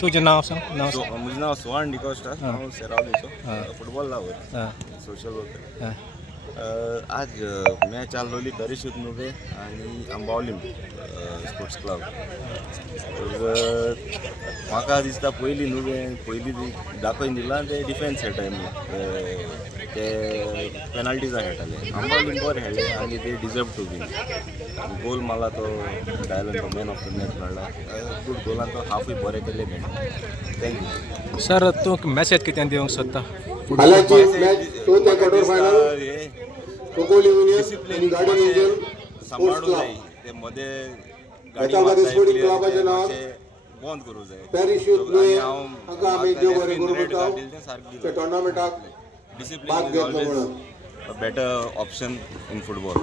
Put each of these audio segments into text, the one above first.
तुझें नाव सांग. म्हजें नाव सुहान डिकोस्टा. हांव सेरावलीचो फुटबॉल लावर सोशल वर्कर. आज मॅच आसलोली करिशूत नुवे आनी आंबावलीम स्पोर्ट्स क्लब. म्हाका दिसता पयलीं दाखोवन दिला ते डिफेन्स खेळटाय ते पेनाल्टीजा खेळटाले. आंबावलीम बरें खेळ्ळे आनी ते डिजर्व टू विन. गोल मारला तो डायलन तो मॅन ऑफ द मॅच मेळ्ळा. गुड गोलान तो हाफूय बरें केल्ले मेळ्ळे. Thank you sir. तूं मॅसेज कितें दिवंक सोदता? डिसिप्लीन सांबाळूंक जाय. ते मध्ये गाडी बंद करूंक जाय. Discipline is always a better option in football.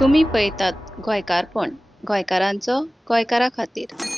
तुम्ही पळयतात गोंयकारपण, गोंयकारांचो गोंयकारा खातीर.